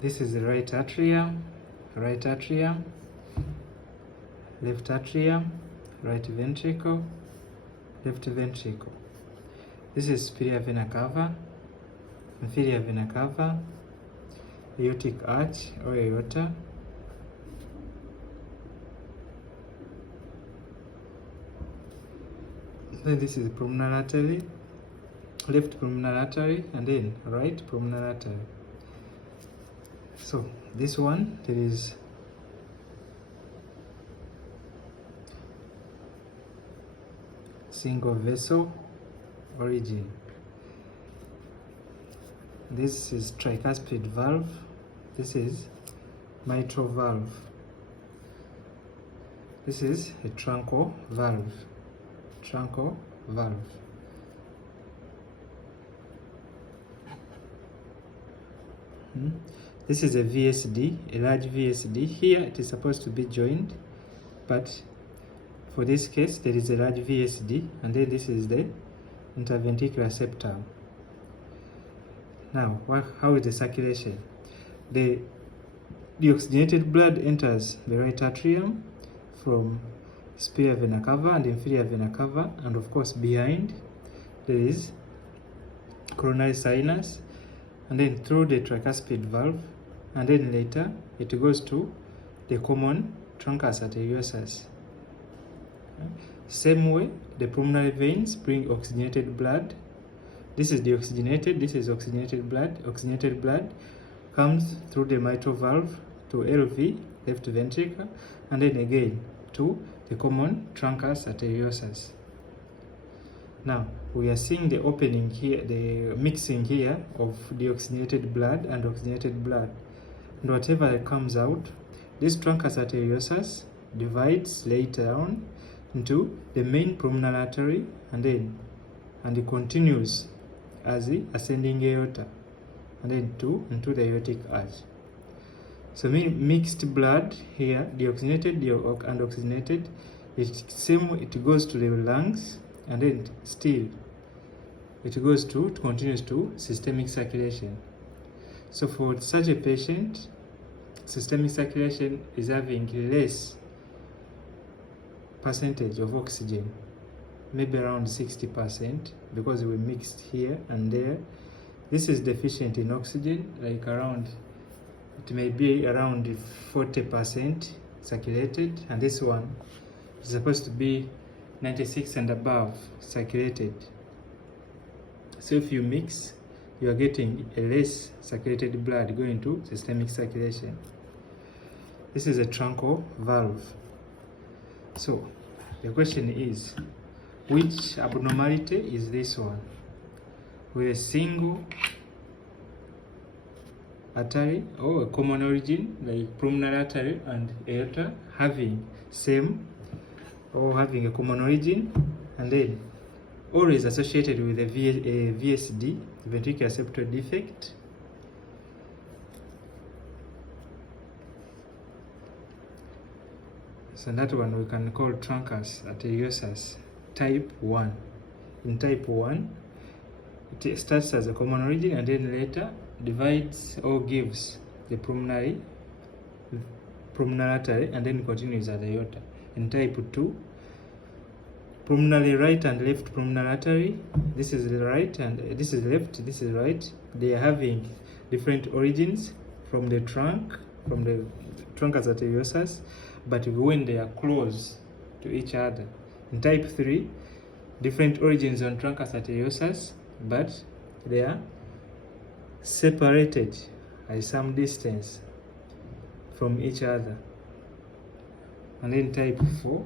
This is the right atrium, left atrium, right ventricle, left ventricle. This is superior vena cava, inferior vena cava, aortic arch or aorta, then this is pulmonary artery, left pulmonary artery, and then right pulmonary artery. So this one, there is single vessel origin. This is tricuspid valve. This is mitral valve. This is a truncal valve. Truncal valve. This is a VSD, a large VSD. Here it is supposed to be joined, but for this case there is a large VSD, and then this is the interventricular septum. Now, how is the circulation? The deoxygenated blood enters the right atrium from superior vena cava and inferior vena cava, and of course behind there is coronary sinus, and then through the tricuspid valve, and then later it goes to the common truncus arteriosus. Same way, the pulmonary veins bring oxygenated blood. This is deoxygenated, this is oxygenated blood. Oxygenated blood comes through the mitral valve to LV, left ventricle, and then again to the common truncus arteriosus. Now, we are seeing the opening here, the mixing here of deoxygenated blood and oxygenated blood. And whatever comes out, this truncus arteriosus divides later on into the main pulmonary artery, and it continues as the ascending aorta, and then into the aortic arch. So mixed blood here, deoxygenated and oxygenated, it goes to the lungs, and then still it continues to systemic circulation. So for such a patient, systemic circulation is having less percentage of oxygen, maybe around 60%, because we mixed here and there. This is deficient in oxygen, like it may be around 40% circulated, and this one is supposed to be 96 and above circulated. So if you mix, you are getting a less circulated blood going to systemic circulation. This is a truncal valve. So the question is, which abnormality is this one? With a single artery or a common origin like pulmonary artery and aorta having a common origin, and then always associated with a VSD, ventricular septal defect. So that one we can call truncus arteriosus type 1. In type 1, it starts as a common origin and then later divides or gives the pulmonary artery and then continues at the aorta. In type 2, pulmonary right and left pulmonary artery, this is the right and this is left, this is right. They are having different origins from the truncus arteriosus, but when they are close to each other. In type 3, different origins on truncus arteriosus, but they are separated by some distance from each other. And then type 4,